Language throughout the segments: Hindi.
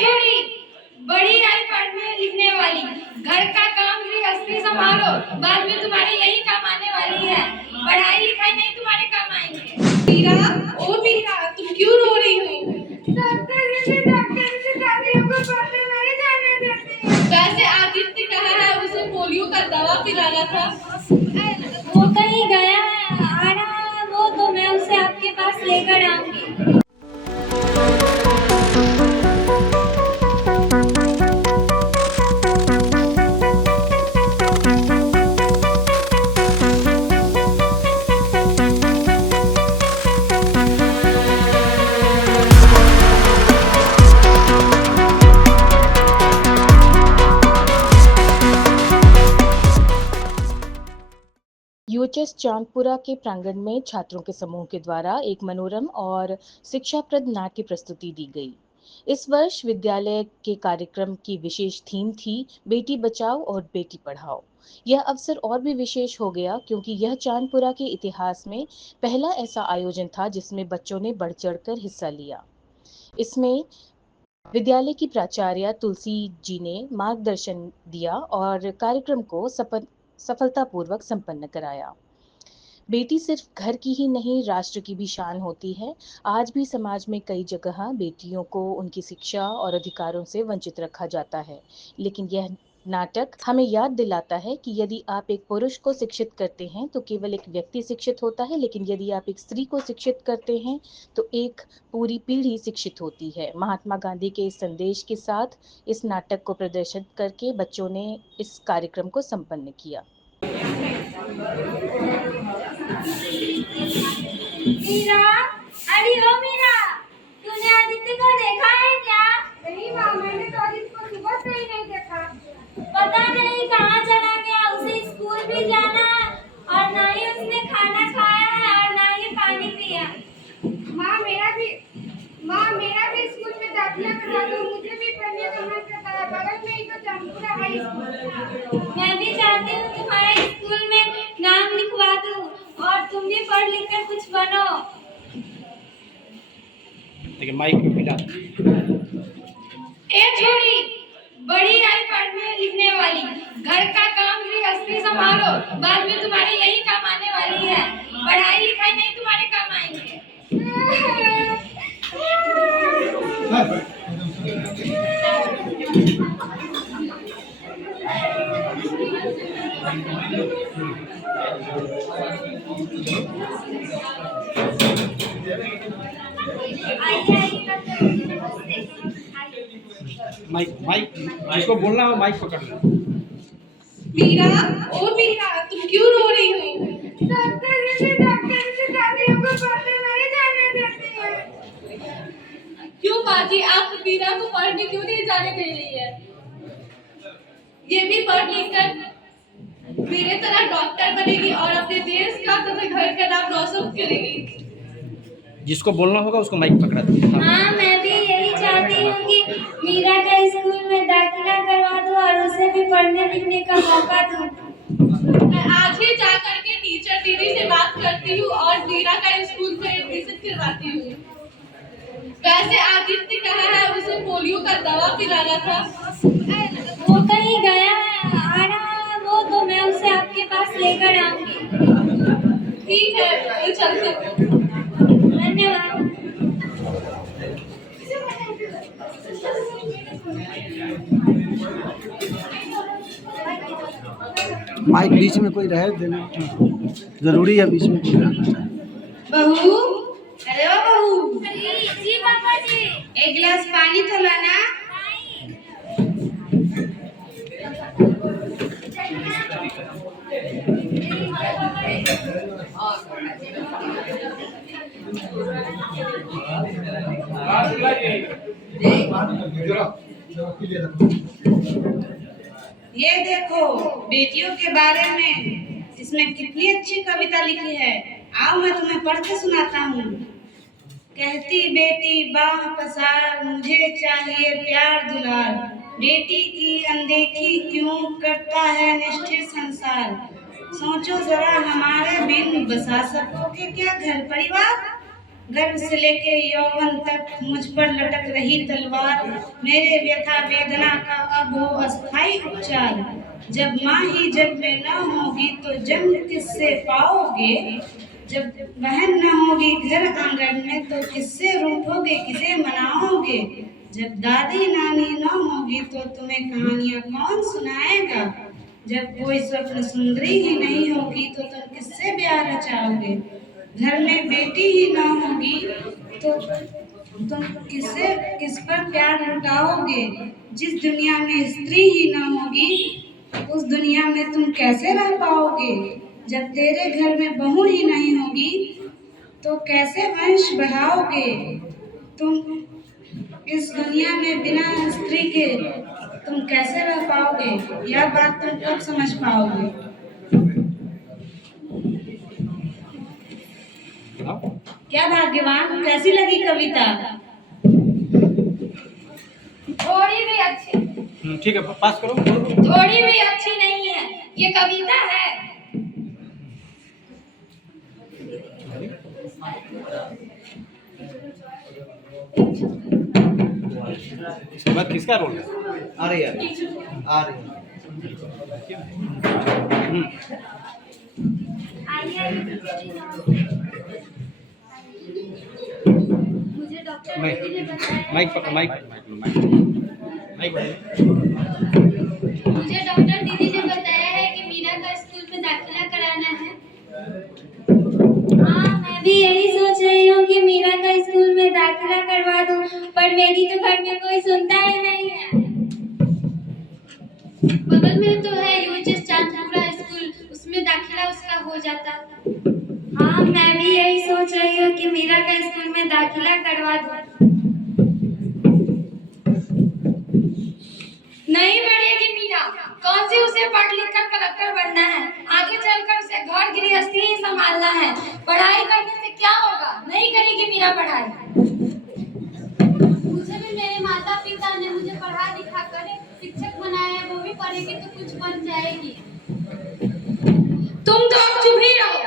छोड़ी बड़ी आई पढ़ने लिखने वाली, घर का काम गृहस्थी संभालो, बाद में तुम्हारे यही काम आने वाली है। पढ़ाई लिखाई नहीं तुम्हारे काम आएंगे। मीरा, ओ मीरा, तुम क्यों रो रही हो? डॉक्टर जी दादियों को पढ़ने नहीं जाने देते। वैसे आदित्य कहाँ है? उसे पोलियो का दवा पिलाना था। वो कहीं गया है, आ रहा है वो, तो मैं उसे आपके पास लेकर आऊंगी। यूएचएस चांदपुरा के प्रांगण में छात्रों के समूह के द्वारा एक मनोरम और शिक्षाप्रद नाट्य प्रस्तुति दी गई। इस वर्ष विद्यालय के कार्यक्रम की विशेष थीम थी बेटी बचाओ और बेटी पढ़ाओ। यह अवसर और भी विशेष हो गया क्योंकि यह चांदपुरा के इतिहास में पहला ऐसा आयोजन था जिसमें बच्चों ने बढ़ चढ़कर हिस्सा लिया। इसमें विद्यालय की प्राचार्य तुलसी जी ने मार्गदर्शन दिया और कार्यक्रम को सफलतापूर्वक संपन्न कराया। बेटी सिर्फ घर की ही नहीं, राष्ट्र की भी शान होती है। आज भी समाज में कई जगह बेटियों को उनकी शिक्षा और अधिकारों से वंचित रखा जाता है, लेकिन यह नाटक हमें याद दिलाता है कि यदि आप एक पुरुष को शिक्षित करते हैं तो केवल एक व्यक्ति शिक्षित होता है, लेकिन यदि आप एक स्त्री को शिक्षित करते हैं तो एक पूरी पीढ़ी शिक्षित होती है। महात्मा गांधी के इस संदेश के साथ इस नाटक को प्रदर्शित करके बच्चों ने इस कार्यक्रम को संपन्न किया। मीरा, अरे ओ मीरा, तूने आदित्य को देखा है क्या? नहीं माँ, मैंने तो आदित्य को सुबह से ही नहीं देखा। पता नहीं कहाँ चला गया। उसे स्कूल भी जाना है और ना ही उसने खाना खाया है और ना ही पानी पिया। माँ मेरा भी स्कूल में दाखिला करा दो, मुझे भी पढ़ने का मन करता है। बगल में ही तो चांदपुरा हाई स्कूल। मैं भी चाहती हूँ तुम्हारे स्कूल में नाम लिखवा दूँ और तुम भी पढ़ लिख कर कुछ बनो। देखिए माइक में मिला। ए छोड़ी बड़ी आई पढ़ने लिखने वाली, घर का काम गृहस्थी संभालो, बाद में तुम्हारे यही काम आने वाली है। पढ़ाई लिखाई नहीं तुम्हारे काम आएंगे। माइक जिसको बोलना हो माइक पकड़ लो। मीरा, ओ मीरा, तुम क्यों रो रही हो? डॉक्टर जी दादियों को पढ़ने नहीं जाने देते हैं। क्यों बाजी, आप मीरा को पढ़ने क्यों नहीं जाने दे रही है? ये भी पढ़ लिख कर मेरे तरह डॉक्टर बनेगी और अपने देश का तथा घर का नाम रोशन करेगी। जिसको बोलना होगा उसको माइक पकड़ा दो। हाँ, मैं भी यही चाहती हूँ कि मीरा का स्कूल में दाखिला करवा दूँ और उसे भी पढ़ने लिखने का मौका दूँ। मैं आज ही जा करके टीचर दीदी से बात करती हूँ और मीरा का स्कूल में एडमिशन करवाती हूँ। वैसे आदित्य कहाँ है? उसे पोलियो का दवा पिलाना था। वो कहीं गया है, आ रहा है वो, तो मैं उसे आपके पास लेकर आऊंगी। ठीक है, तो चलते। धन्यवाद। माइक बीच में कोई रहे देना जरूरी है, बीच में कोई रहना चाहिए। बहू, अरे ओ बहू, जी पापा जी। एक गिलास पानी तो लाना। ये देखो बेटियों के बारे में इसमें कितनी अच्छी कविता लिखी है। आओ मैं तुम्हें पढ़ के सुनाता हूँ। कहती बेटी बाह पसार, मुझे चाहिए प्यार दुलार, बेटी की अनदेखी क्यों करता है निष्ठुर संसार। सोचो जरा हमारे बिन बसा सकोगे क्या घर परिवार। गर्भ से लेके यौवन तक मुझ पर लटक रही तलवार, मेरे व्यथा वेदना का अब हो अस्थाई उपचार। जब माँ ही जग में न होगी तो जन्म किससे पाओगे, जब बहन न होगी घर आंगन में तो किससे रूठोगे, किसे मनाओगे, जब दादी नानी न होगी तो तुम्हें कहानियाँ कौन सुनाएगा, जब कोई स्वप्न सुंदरी ही नहीं होगी तो तुम किससे ब्याह रचाओगे, घर में बेटी ही न होगी तो तुम किस पर प्यार लुटाओगे, जिस दुनिया में स्त्री ही न होगी उस दुनिया में तुम कैसे रह पाओगे, जब तेरे घर में बहू ही नहीं होगी तो कैसे वंश बढ़ाओगे, तुम इस दुनिया में बिना स्त्री के तुम कैसे रह पाओगे, यह बात तुम कब समझ पाओगे। क्या भाग्यवान, कैसी लगी कविता। थोड़ी भी अच्छी, ठीक है, पास करो। थोड़ी भी अच्छी नहीं है, ये कविता है। इसके बाद किसका रोल है? आर्या मुझे डॉक्टर दीदी ने बताया, माइक पकड़, माइक मुझे डॉक्टर दीदी ने बताया है कि मीरा का स्कूल में दाखिला कराना है। हाँ, मैं भी यही सोच रही हूँ कि मीरा का स्कूल में दाखिला करवा दूँ, पर मेरी तो घर में कोई सुनता ही नहीं है। बगल में तो है यूएचएस चांदपुरा स्कूल, उसमें दाखिला उसका हो जाता। हाँ, मैं भी यही सोच रही हूँ कि मीरा का स्कूल में दाखिला करवा दूँ। नहीं पढ़ेगी मीरा, कौन सी उसे पढ़ लिख कर कलेक्टर बनना है, आगे चलकर उसे घर गृहस्थी ही संभालना है, पढ़ाई करने से क्या होगा, नहीं करेगी मीरा पढ़ाई। मुझे भी मेरे माता पिता ने मुझे पढ़ा लिखा कर शिक्षक बनाया है, वो भी पढ़ेगी तो कुछ बन जाएगी। तुम तो अब चुप ही रहो।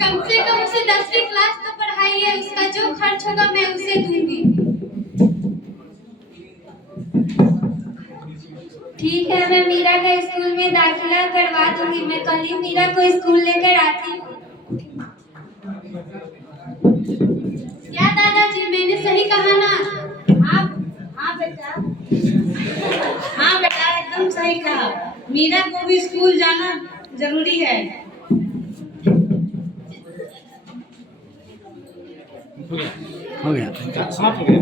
कम से कम उसे 10वीं क्लास तो पढ़ाई है, उसका जो खर्च होगा मैं उसे दूंगी। ठीक है, मैं मीरा का स्कूल में दाखिला करवा दूंगी। मैं कल ही मीरा को स्कूल लेकर आती हूँ। क्या दादाजी, मैंने सही कहा ना? हाँ बेटा, एकदम सही कहा। मीरा को भी स्कूल जाना जरूरी है। हो गया समाप्त हो गया।